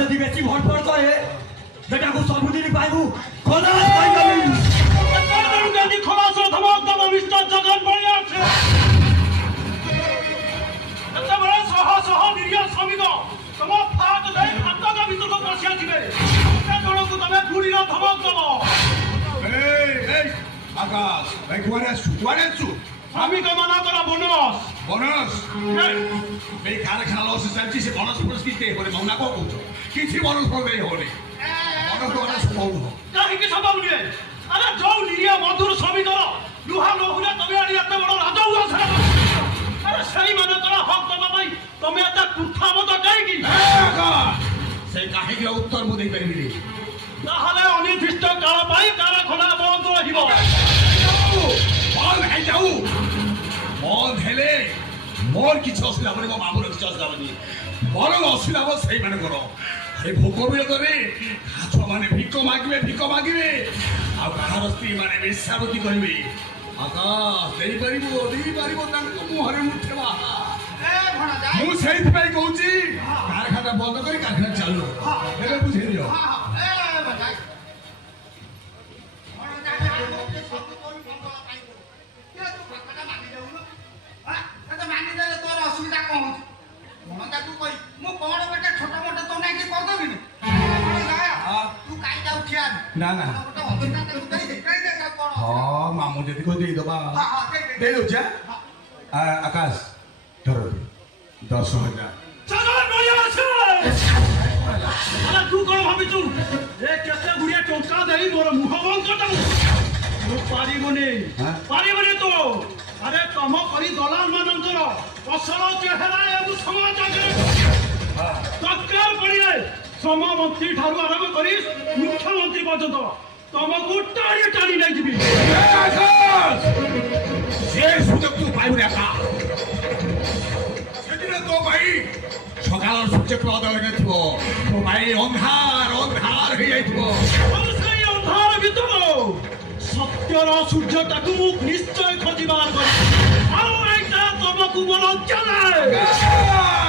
যদি বেশি ভরপর করে বেটাকে সবুদিন পাইবু খলাস পাই যাবি গান্ধী খলাস ধমক দেব মিস্টার জগন বলে আছে এতবেলে সহ সহ নিরীহ শ্রমিক তম ফাঁক দেই ফাঁকা ভিতরକୁ বসিয়া দিবে জଣକୁ তবে গুড়ির ধমক দেব এই আকাশ ভাই কুয়ারে আসছু শ্রমিক মানা করা বোনস বনস এই কারখানা লস চালছি সে বনস পুরস্কৃত হলে মৌনা কো কହୁଛ କିଛି বনস পড়বে হলে বনস বনস কৌন কাহিকি সম্ভব নୁହେଁ আরে ଯୋଉ ନିରୀହ ମଧୁର ଶ୍ରମିକର ଲୁହା ଲହୁରେ ତମେ ଆଣି ଏତେ ବଡ଼ ରାଜଉ ଆସରା ଆରେ ସେଇମାନଙ୍କର ହକ୍ ଦେବା ପାଇଁ ତମେ ଏତେ କୁର୍ଥାମତ କାହିଁକି সেই কাহিনীর উত্তর মু দেই পারিবি তাহলে অনির্দিষ্ট কাল ପାଇଁ কারখানা বন্ধ ରହିବ বল ভাই যাও বল হেলে মোর কিছু অসুবিধা হলে মো মামুর কিছু অসুবিধা হবনি বড় অসুবিধা হব সেইমানଙ୍କର এই ভোক বিরতরে কাছ মানে ভিক মাগিবে আর কাহার স্ত্রী মানে বেশ্যাবতী করিবে আকাশ ଦେଇପାରିବ ତାଙ୍କ ମୁହଁରେ ମୁଠେବା ମୁଁ ସେଇଥିପାଇଁ କହୁଛି କାରଖାନା ବନ୍ଦ କରି କାରଖାନା ଚାଲୁ ଏବେ ବୁଝେଇ ଦିଅ না না ହଁ ମାମୁଁ ଯଦି କହୁ ଦେଇଦବା ଦେଇଦଉଛି ଆକାଶ ଧର 10,000 ଜଗନ ବଳି আছে আরে ତୁ କଣ ଭାବିଛୁ ଏ କେତେ ଗୁଡିଏ ଟଙ୍କା ଦେଇ ମୋର ମୁହଁ ବନ୍ଦ କରିଦେବୁ ମୁଁ ପାରିବନି ତ ଆରେ ତମ ପରି ଦଲାଲ ମାନଙ୍କର ଅସଲ ଚେହେରା ଏବଂ ସମାଜ ଆଗରେ ଦରକାର ପଡ଼ିଲେ ଶ୍ରମ ମନ୍ତ୍ରୀ ଠାରୁ ଆରମ୍ଭ କରି ମୁଖ୍ୟମନ୍ତ୍ରୀ ପର୍ଯ୍ୟନ୍ତ ତମକୁ ଟାଣି ଟାଣି ନେଇଯିବି ସେ ସୁଯୋଗ ତୁ ପାଇବୁନି ଆକା ସେଦିନ ତୋ ଭାଇ ସକାଳର ସୂର୍ଯ୍ୟ ପ୍ରଦ ହୋଇନଥିବ ତୋ ଭାଇ ଅନ୍ଧାର ହେଇଯାଇଥିବ ସେଇ ଅନ୍ଧାର ଭିତରୁ ସତ୍ୟର ସୂର୍ଯ୍ୟଟାକୁ ମୁଁ ନିଶ୍ଚୟ ଖୋଜିବା କରିବି ଆଉ ଏଇଟା ତମକୁ ମୋର ଚ୍ୟାଲେଞ୍ଜ